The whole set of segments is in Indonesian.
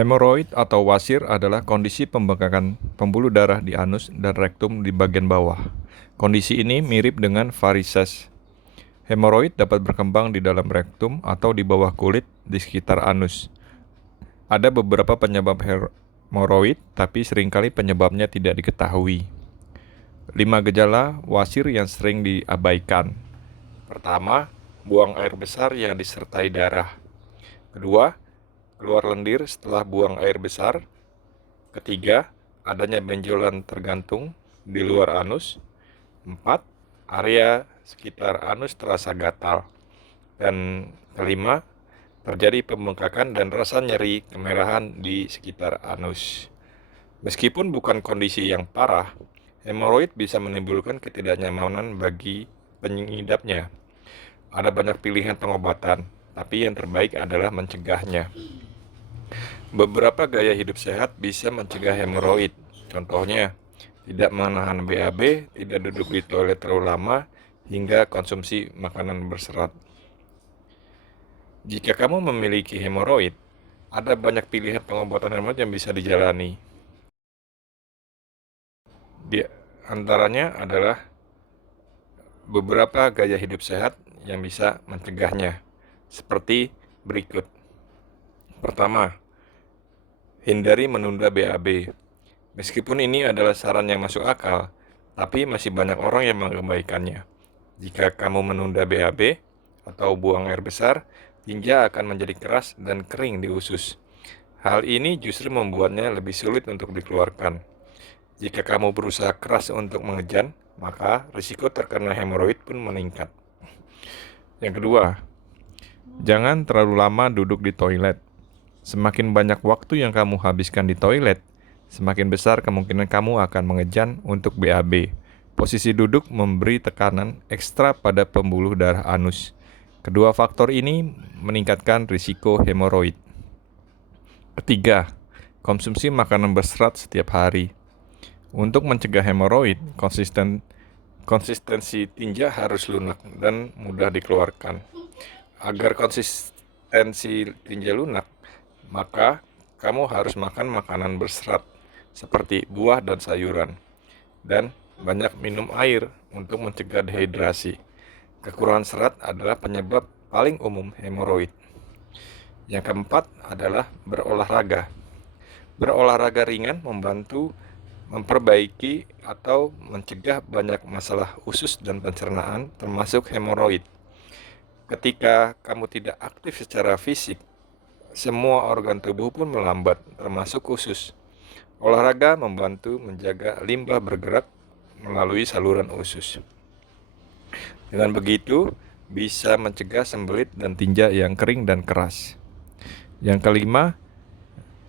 Hemoroid atau wasir adalah kondisi pembengkakan pembuluh darah di anus dan rektum di bagian bawah. Kondisi ini mirip dengan varises. Hemoroid dapat berkembang di dalam rektum atau di bawah kulit di sekitar anus. Ada beberapa penyebab hemoroid, tapi seringkali penyebabnya tidak diketahui. 5 gejala wasir yang sering diabaikan. Pertama, buang air besar yang disertai darah. Kedua, keluar lendir setelah buang air besar. Ketiga, adanya benjolan tergantung di luar anus. 4, area sekitar anus terasa gatal. Dan kelima, terjadi pembengkakan dan rasa nyeri kemerahan di sekitar anus. Meskipun bukan kondisi yang parah, hemoroid bisa menimbulkan ketidaknyamanan bagi pengidapnya. Ada banyak pilihan pengobatan, tapi yang terbaik adalah mencegahnya. Beberapa gaya hidup sehat bisa mencegah hemoroid. Contohnya, tidak menahan BAB, tidak duduk di toilet terlalu lama, hingga konsumsi makanan berserat. Jika kamu memiliki hemoroid, ada banyak pilihan pengobatan hemoroid yang bisa dijalani. Di antaranya adalah beberapa gaya hidup sehat yang bisa mencegahnya, seperti berikut. Pertama, hindari menunda BAB. Meskipun ini adalah saran yang masuk akal, tapi masih banyak orang yang mengabaikannya. Jika kamu menunda BAB atau buang air besar, tinja akan menjadi keras dan kering di usus. Hal ini justru membuatnya lebih sulit untuk dikeluarkan. Jika kamu berusaha keras untuk mengejan, maka risiko terkena hemoroid pun meningkat. Yang kedua, jangan terlalu lama duduk di toilet. Semakin banyak waktu yang kamu habiskan di toilet, semakin besar kemungkinan kamu akan mengejan untuk BAB. Posisi duduk memberi tekanan ekstra pada pembuluh darah anus. Kedua faktor ini meningkatkan risiko hemoroid. Ketiga, konsumsi makanan berserat setiap hari. Untuk mencegah hemoroid, konsistensi tinja harus lunak dan mudah dikeluarkan. Agar konsistensi tinja lunak, maka kamu harus makan makanan berserat seperti buah dan sayuran, dan banyak minum air untuk mencegah dehidrasi. Kekurangan serat adalah penyebab paling umum hemoroid. Yang keempat adalah berolahraga. Berolahraga ringan membantu memperbaiki atau mencegah banyak masalah usus dan pencernaan, termasuk hemoroid. Ketika kamu tidak aktif secara fisik, semua organ tubuh pun melambat, termasuk usus. Olahraga membantu menjaga limbah bergerak melalui saluran usus. Dengan begitu, bisa mencegah sembelit dan tinja yang kering dan keras. Yang kelima,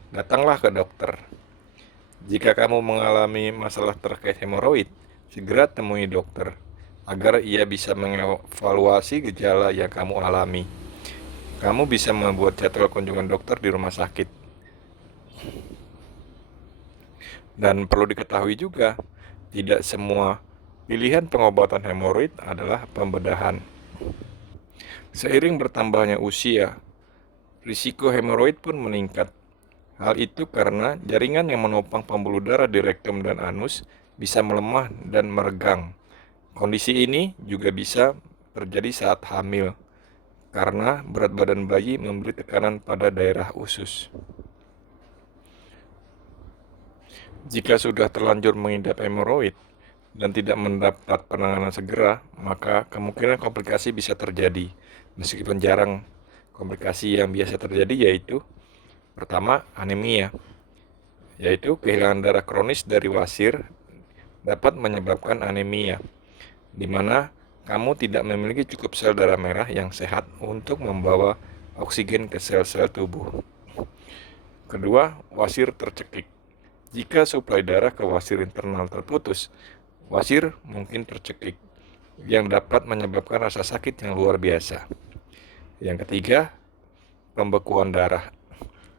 datanglah ke dokter. Jika kamu mengalami masalah terkait hemoroid, segera temui dokter agar ia bisa mengevaluasi gejala yang kamu alami. Kamu bisa membuat jadwal kunjungan dokter di rumah sakit. Dan perlu diketahui juga, tidak semua pilihan pengobatan hemoroid adalah pembedahan. Seiring bertambahnya usia, risiko hemoroid pun meningkat. Hal itu karena jaringan yang menopang pembuluh darah di rektum dan anus bisa melemah dan meregang. Kondisi ini juga bisa terjadi saat hamil, karena berat badan bayi memberi tekanan pada daerah usus. Jika sudah terlanjur mengidap hemoroid dan tidak mendapat penanganan segera, maka kemungkinan komplikasi bisa terjadi. Meskipun jarang, komplikasi yang biasa terjadi yaitu pertama, anemia, yaitu kehilangan darah kronis dari wasir dapat menyebabkan anemia, di mana kamu tidak memiliki cukup sel darah merah yang sehat untuk membawa oksigen ke sel-sel tubuh. Kedua, wasir tercekik. Jika suplai darah ke wasir internal terputus, wasir mungkin tercekik, yang dapat menyebabkan rasa sakit yang luar biasa. Yang ketiga, pembekuan darah.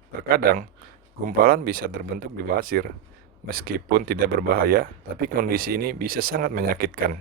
Terkadang, gumpalan bisa terbentuk di wasir, meskipun tidak berbahaya, tapi kondisi ini bisa sangat menyakitkan.